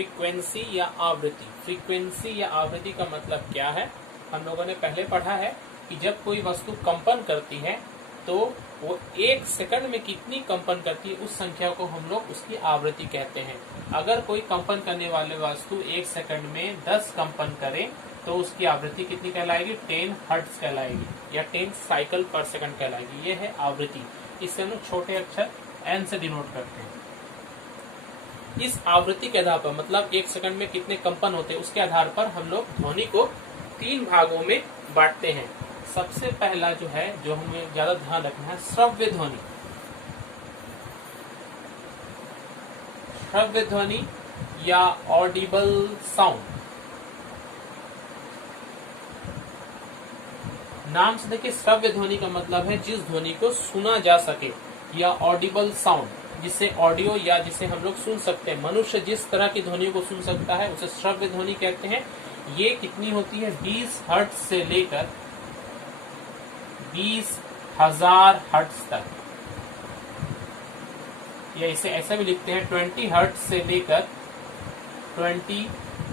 Frequency या आवृत्ति। Frequency या आवृत्ति का मतलब क्या है, हम लोगों ने पहले पढ़ा है कि जब कोई वस्तु कंपन करती है तो वो 1 सेकंड में कितनी कंपन करती है, उस संख्या को हम लोग उसकी आवृत्ति कहते हैं। अगर कोई कंपन करने वाले वस्तु 1 सेकंड में 10 कंपन करे तो उसकी आवृत्ति कितनी कहलाएगी, 10 हर्ट्ज कहलाएगी या 10 साइकिल पर सेकंड कहलाएगी। ये है आवृत्ति। इससे हम लोग छोटे अक्षर n से डिनोट करते हैं। इस आवृत्ति के आधार पर, मतलब 1 सेकंड में कितने कंपन होते हैं, उसके आधार पर हम लोग ध्वनि को 3 भागों में बांटते हैं। सबसे पहला जो है, जो हमें ज्यादा ध्यान रखना है, श्रव्य ध्वनि। श्रव्य ध्वनि या ऑडिबल साउंड। नाम से देखिए, श्रव्य ध्वनि का मतलब है जिस ध्वनि को सुना जा सके, या ऑडिबल साउंड जिसे ऑडियो या जिसे हम लोग सुन सकते हैं। मनुष्य जिस तरह की ध्वनियों को सुन सकता है उसे श्रव्य ध्वनि कहते हैं। ये कितनी होती है, 20 हर्ट्ज से लेकर 20,000 हर्ट्ज तक, या इसे ऐसा भी लिखते हैं 20 हर्ट्ज से लेकर 20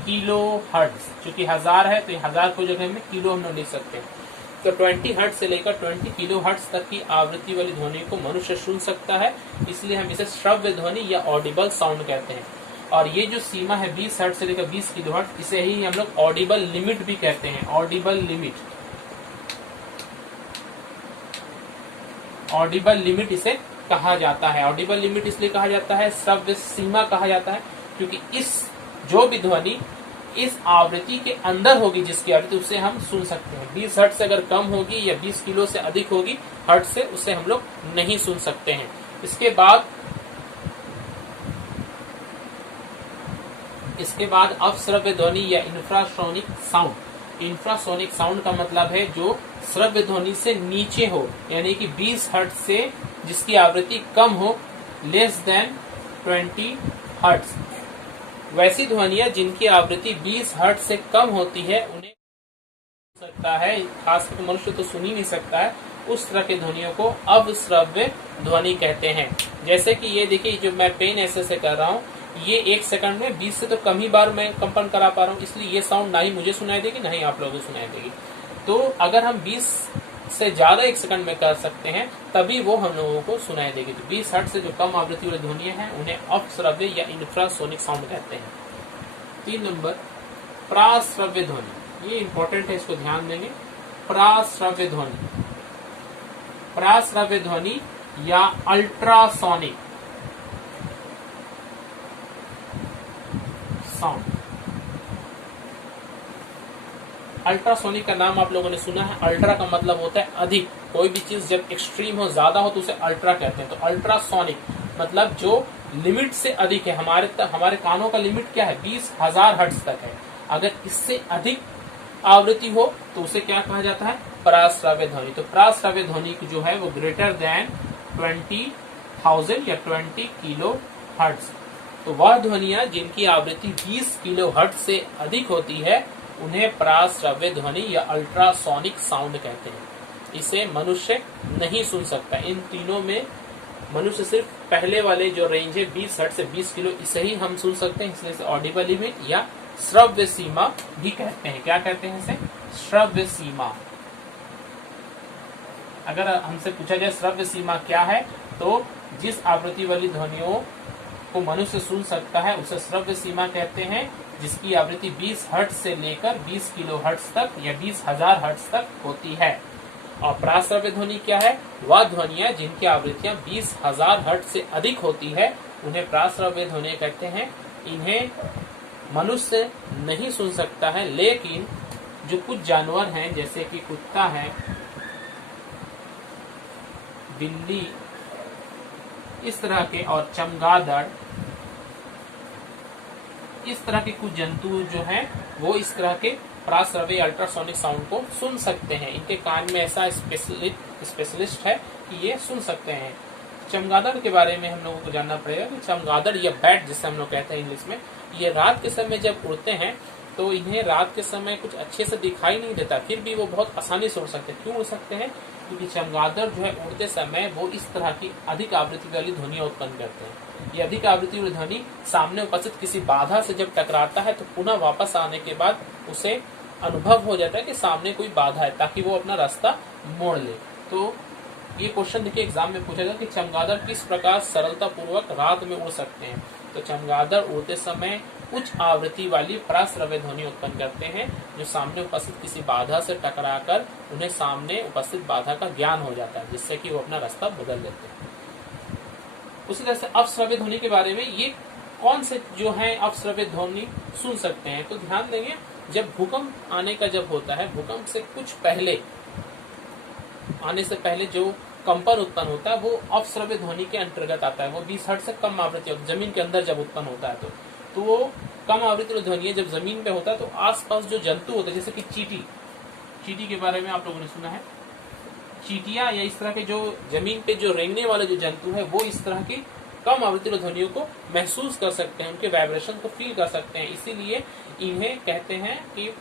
किलो हर्ट्ज। चूंकि 1000 है तो 1000 को जगह में किलो हम लोग लिख सकते हैं। तो 20 हर्ट्ज से लेकर 20 किलो हर्ट्ज तक की आवृत्ति वाली ध्वनि को मनुष्य सुन सकता है, इसलिए हम इसे श्रव्य ध्वनि या ऑडिबल साउंड कहते हैं। और ये जो सीमा है 20 हर्ट्ज से लेकर 20 किलो हर्ट्ज, इसे ही हम लोग ऑडिबल लिमिट भी कहते हैं। ऑडिबल लिमिट, ऑडिबल लिमिट इसे कहा जाता है। ऑडिबल लिमिट इसलिए कहा जाता है, श्रव्य सीमा कहा जाता है, क्योंकि इस जो भी ध्वनि इस आवृत्ति के अंदर होगी, जिसकी आवृत्ति, उसे हम सुन सकते हैं। 20 हर्ट्ज से अगर कम होगी या 20 किलो से अधिक होगी हर्ट्ज से, उसे हम लोग नहीं सुन सकते हैं। इसके बाद अवश्रव्य ध्वनि या इंफ्रासोनिक साउंड। इंफ्रासोनिक साउंड का मतलब है जो श्रव्य ध्वनि से नीचे हो, यानी कि 20 हर्ट्ज से जिसकी आवृत्ति कम हो, लेस देन 20 हर्ट्ज। वैसी ध्वनियां जिनकी आवृत्ति 20 हर्ट्ज से कम होती है उन्हें सकता है, खासकर मनुष्य तो सुन ही नहीं सकता है, उस तरह की ध्वनियों को अवश्रव्य ध्वनि कहते हैं। जैसे कि ये देखिए, जो मैं पेन ऐसे कर रहा हूँ, ये 1 सेकंड में 20 से तो कम ही बार मैं कंपन करा पा रहा हूँ, इसलिए ये साउंड ना ही मुझे सुनाई देगी ना ही आप लोगों को सुनाई देगी। तो अगर हम 20 से ज्यादा 1 सेकंड में कर सकते हैं तभी वो हम लोगों को सुनाई देगी। तो 20 हर्ट्ज से जो कम आवृत्ति वाली ध्वनियां हैं उन्हें अवश्रव्य या इंफ्रासोनिक साउंड कहते हैं। 3 नंबर, प्राश्रव्य ध्वनि। ये इंपॉर्टेंट है, इसको ध्यान देंगे। प्राश्रव्य ध्वनि, प्राश्रव्य ध्वनि या अल्ट्रासोनिक साउंड। अल्ट्रासोनिक का नाम आप लोगों ने सुना है। अल्ट्रा का मतलब होता है अधिक। कोई भी चीज जब एक्सट्रीम हो, ज्यादा हो, तो उसे अल्ट्रा कहते हैं। तो अल्ट्रासोनिक मतलब जो लिमिट से अधिक है। हमारे कानों का लिमिट क्या है, 20,000 हर्ट्ज तक है। अगर इससे अधिक आवृत्ति हो तो उसे क्या कहा जाता है, प्राश्रव्य ध्वनि। तो प्राश्रव्य ध्वनि जो है वो ग्रेटर देन 20,000 या 20 किलो हर्ट्ज। तो वह ध्वनियां जिनकी आवृत्ति 20 किलो हर्ट्ज से अधिक होती है उन्हें प्राश्रव्य ध्वनि या अल्ट्रासोनिक साउंड कहते हैं। इसे मनुष्य नहीं सुन सकता। इन तीनों में मनुष्य सिर्फ पहले वाले जो रेंज है 20 हर्ट्ज से 20 किलो, इसे ही हम सुन सकते हैं, इसलिए ऑडिबल लिमिट या श्रव्य सीमा भी कहते हैं। क्या कहते हैं इसे, श्रव्य सीमा। अगर हमसे पूछा जाए श्रव्य सीमा क्या है, तो जिस आवृत्ति वाली ध्वनियों को मनुष्य सुन सकता है उसे श्रव्य सीमा कहते हैं, जिसकी आवृत्ति 20 हर्ट्ज से लेकर 20 किलो हर्ट्ज तक या 20,000 हर्ट्ज तक होती है। और प्राश्रव्य ध्वनि क्या है, वह ध्वनियां जिनकी आवृत्तियां 20,000 हर्ट्ज से अधिक होती है उन्हें प्राश्रव्य ध्वनि कहते हैं। इन्हें मनुष्य नहीं सुन सकता है, लेकिन जो कुछ जानवर हैं जैसे कि कुत्ता है, बिल्ली, इस तरह के, और चमगादड़, इस तरह के कुछ जंतु जो हैं वो इस तरह के प्राश्रव्य अल्ट्रासोनिक साउंड को सुन सकते हैं। इनके कान में ऐसा स्पेशलिस्ट है कि ये सुन सकते हैं। चमगादड़ के बारे में हम लोगों को जानना पड़ेगा कि चमगादड़ या बैट जिसे हम लोग कहते हैं इंग्लिश में, ये रात के समय जब उड़ते हैं तो इन्हें रात के समय कुछ अच्छे से दिखाई नहीं देता, फिर भी वो बहुत आसानी से उड़ सकते हैं। क्यों उड़ सकते हैं? क्योंकि चमगादड़ जो है उड़ते समय वो इस तरह की अधिक आवृत्ति वाली ध्वनियां उत्पन्न करते हैं। ये अधिक आवृत्ति वाली ध्वनि सामने उपस्थित किसी बाधा से जब टकराता है तो पुनः वापस आने के बाद उसे अनुभव हो जाता है कि सामने कोई बाधा है, ताकि वो अपना रास्ता मोड़ ले। तो ये क्वेश्चन देखिए एग्जाम में पूछा गया कि चमगादड़ किस प्रकार सरलता पूर्वक रात में उड़ सकते हैं। तो चमगादड़ उड़ते समय उच्च आवृत्ति वाली प्राश्रव्य ध्वनि उत्पन्न करते हैं, जो सामने उपस्थित किसी बाधा से टकराकर उन्हें सामने उपस्थित बाधा का ज्ञान हो जाता है, जिससे कि वो अपना रास्ता बदल देते हैं। उसी तरह से अपश्रव्य ध्वनि के बारे में, ये कौन से जो है अपश्रव्य ध्वनि सुन सकते हैं? तो ध्यान देंगे, जब भूकंप आने का जब होता है, भूकंप से कुछ पहले आने से पहले जो कंपन उत्पन्न होता है वो अपश्रव्य ध्वनि के अंतर्गत आता है। वो 20 हर्ट्ज से कम आवृत्ति होती है जमीन के अंदर जब उत्पन्न होता है तो वो कम आवृत्ति ध्वनि है। जब जमीन पे होता है तो आसपास जो जंतु होते हैं, जैसे कि चींटी के बारे में आप लोगों ने सुना है, चींटियां या इस तरह के जो जमीन पे जो रेंगने वाले जो जंतु है वो इस तरह की कम आवृत्ति ध्वनियों को महसूस कर सकते हैं, उनके वाइब्रेशन को फील कर सकते हैं। इसीलिए इन्हें कहते हैं कि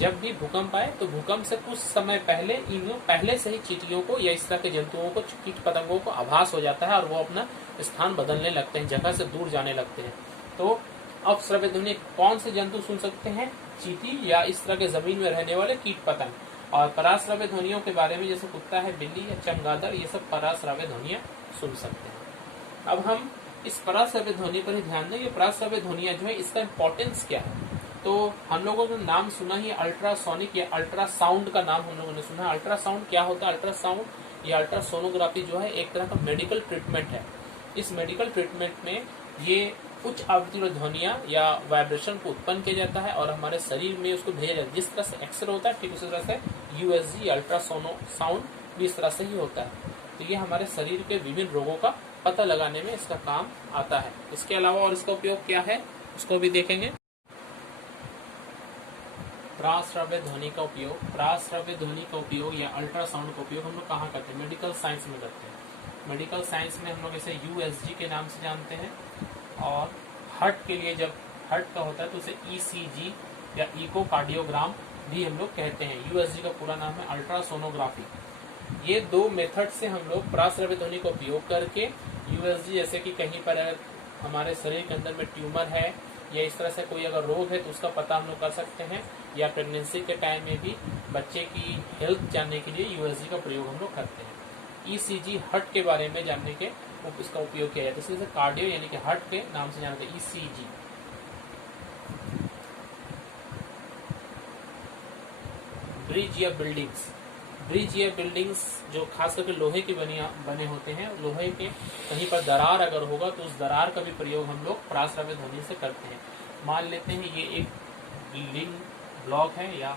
जब भी भूकंप आए तो भूकंप से कुछ समय पहले इन्हें पहले से ही चींटियों को या इस तरह के जंतुओं को, कीट पतंगों को आभास हो जाता है और वो अपना स्थान बदलने लगते हैं, जगह से दूर जाने लगते हैं। तो अपश्रव्य ध्वनि कौन से जंतु सुन सकते हैं? चींटी या इस तरह के जमीन में रहने वाले कीट पतंग। और पराश्रव्य ध्वनियों के बारे में जैसे कुत्ता है, बिल्ली या चमगादड़, ये सब पराश्रव्य ध्वनियां सुन सकते हैं। अब हम इस पराश्रव्य ध्वनि पर ही ध्यान दें। ये पराश्रव्य ध्वनियां जो है, इसका इंपॉर्टेंस क्या है? तो हम लोगों ने नाम सुना ही अल्ट्रासोनिक या अल्ट्रासाउंड का नाम हम लोगों ने सुना है। अल्ट्रासाउंड क्या होता है? अल्ट्रासाउंड या अल्ट्रासोनोग्राफी जो है एक तरह का मेडिकल ट्रीटमेंट है। इस मेडिकल ट्रीटमेंट में ये उच्च आवृत्ति ध्वनियां या वाइब्रेशन को उत्पन्न किया जाता है और हमारे शरीर में उसको भेजा जाता है। जिस तरह से एक्सरे होता है ठीक उसी तरह से यूएसजी अल्ट्रासोनो साउंड भी इस तरह से ही होता है। तो ये हमारे शरीर के विभिन्न रोगों का पता लगाने में इसका काम आता है। इसके अलावा और इसका उपयोग क्या है उसको भी देखेंगे। प्राश्रव्य ध्वनि का उपयोग, प्राश्रव्य ध्वनि का उपयोग या अल्ट्रासाउंड का उपयोग हम लोग कहाँ करते हैं? मेडिकल साइंस में करते हैं। मेडिकल साइंस में हम लोग इसे यूएसजी के नाम से जानते हैं। और हार्ट के लिए जब हार्ट का होता है तो उसे ईसीजी या इकोकार्डियोग्राम भी हम लोग कहते हैं। यूएसजी का पूरा नाम है अल्ट्रासोनोग्राफी। ये दो मेथड से हम लोग प्राश्रव्य ध्वनि का उपयोग करके यूएसजी, जैसे कि कहीं पर हमारे शरीर के अंदर में ट्यूमर है या इस तरह से कोई अगर रोग है तो उसका पता हम लोग कर सकते हैं, या प्रेगनेंसी के टाइम में भी बच्चे की हेल्थ जानने के लिए यूएसजी का प्रयोग हम लोग करते हैं। ईसीजी हार्ट के बारे में जानने के इसका उपयोग किया जाता है। इसलिए कार्डियो यानी कि हार्ट के नाम से जानते हैं ईसीजी। ब्रिज या बिल्डिंग्स, ब्रिज या बिल्डिंग्स जो खास करके लोहे की बने होते हैं, लोहे के कहीं पर दरार अगर होगा तो उस दरार का भी प्रयोग हम लोग प्राश्रव्य ध्वनि से करते हैं। मान लेते हैं ये एक बिल्डिंग ब्लॉक है, या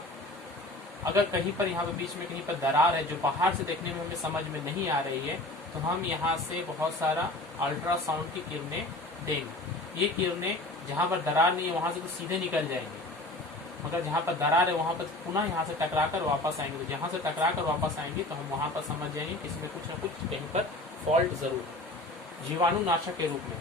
अगर कहीं पर यहाँ पे बीच में कहीं पर दरार है जो बाहर से देखने में हमें समझ में नहीं आ रही है, तो हम यहाँ से बहुत सारा अल्ट्रासाउंड की किरणें देंगे। ये किरणें जहाँ पर दरार नहीं है वहां से तो सीधे निकल जाएंगे, मगर जहाँ पर दरार है वहां पर पुनः यहाँ से टकराकर वापस आएंगे। तो जहाँ से टकराकर वापस आएंगे तो हम वहां पर समझ जाएंगे कि इसमें कुछ न कुछ कहीं पर फॉल्ट जरूर है। जीवाणुनाशक के रूप में,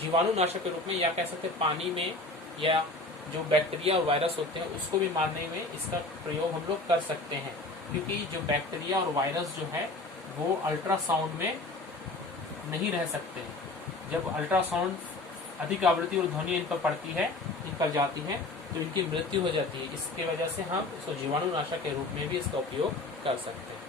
जीवाणुनाशक के रूप में, या कह सकते पानी में, या जो बैक्टीरिया और वायरस होते हैं उसको भी मारने में इसका प्रयोग हम लोग कर सकते हैं। क्योंकि जो बैक्टीरिया और वायरस जो है वो अल्ट्रासाउंड में नहीं रह सकते हैं। जब अल्ट्रासाउंड अधिक आवृत्ति और ध्वनि इन पर पड़ती है, इन पर जाती है, तो इनकी मृत्यु हो जाती है। इसके वजह से हम इसको जीवाणुनाशक के रूप में भी इसका उपयोग कर सकते हैं।